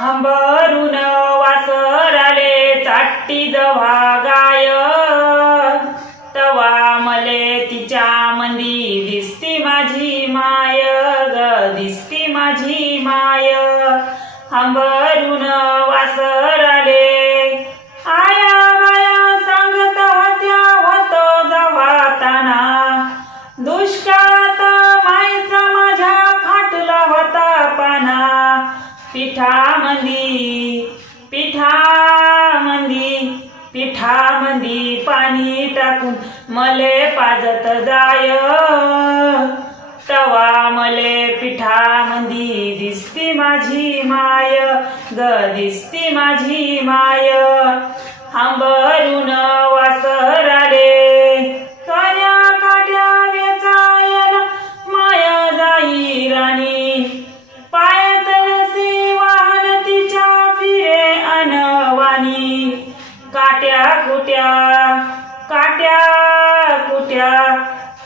हंबरून वासराले चाट्टी जवा गाय. तवा मले तिच्या मंदी दिसती माझी माय ग दिसती माझी माय. हंब पिठामंदी पिठामंदी पिठामंदी पाणी टाकून मले पाजत जाय. तवा मले पिठामंदी दिसती माझी माय ग दिसती माझी माय. आंबरून वासराले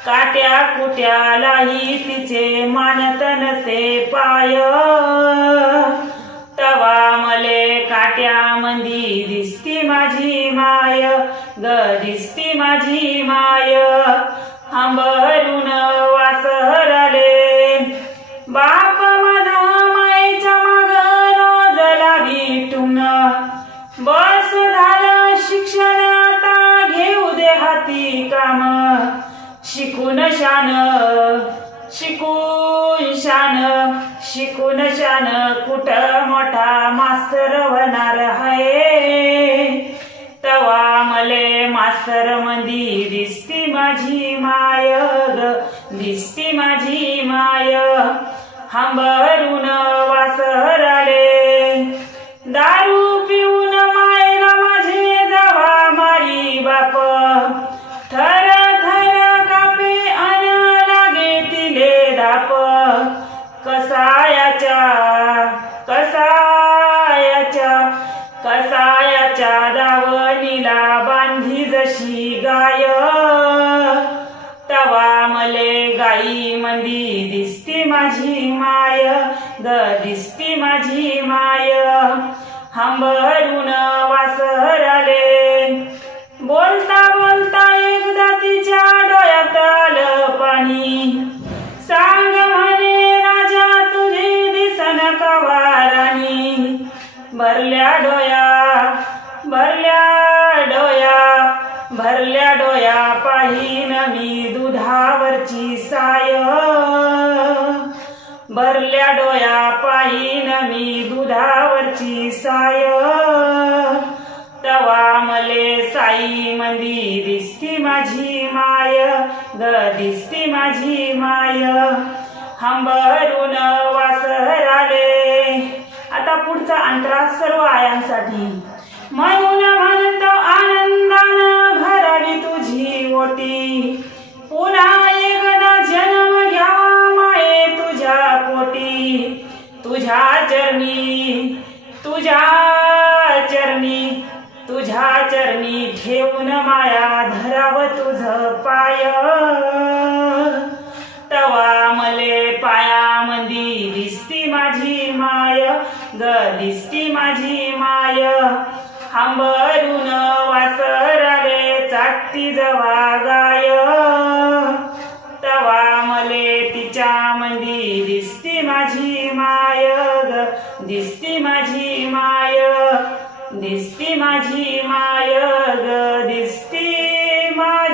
काट्या कुट्यालाही तिचे मानत नसे पाय. तवा मले काट्या मंदी दिसती माझी माय ग दिसती माझी माय. आंबरून वासराले बाप माझा मायेच्या माग रोजला भेटून बस झालं शिक्षण आता घेऊ दे हाती काम. शिकून शान शिकून शान शिकून शान कुठ मोठा मास्तर होणार आहे तवा मले मास्तर मंदी दिसती माझी माय ग दिसती माझी माय. हांभरून वासर आले दारू जशी गाय? तवा मले गाई मंदी दिसती माझी माय ग दिसती माझी माय. हंबरून वासराले बोलता बोलता एकदा तिच्या डोळ्यात आलं पाणी. सांग म्हणे राजा तुझी दिसन कवाराणी. भरल्या डोळ्या भरल्या डोया पाहीन मी दुधावरची साय. भरल्या डोया पाहीन मी दुधावरची साय. तवा मले साई मंदी दिसती माझी माय ग दिसती माझी माय. हंबरून वासराले. आता पुढचा अंतरा सर्व आयांसाठी. म्हणून म्हणतो आनंद तुझी पुन्हा एकदा जन्म घ्यावा माये तुझ्या पोटी. तुझ्या चरणी तुझ्या चरणी तुझ्या चरणी ठेवून माया धराव तुझ पाय. तवा मले पाया मंदी दिसती माझी माय ग दिसती माझी माय. आंबरून वासराले जवा गाय तवा मले तिच्या मंदी दिसती माझी माय ग. दिसती माझी माय दिसती माझी माय ग. दिसती माझी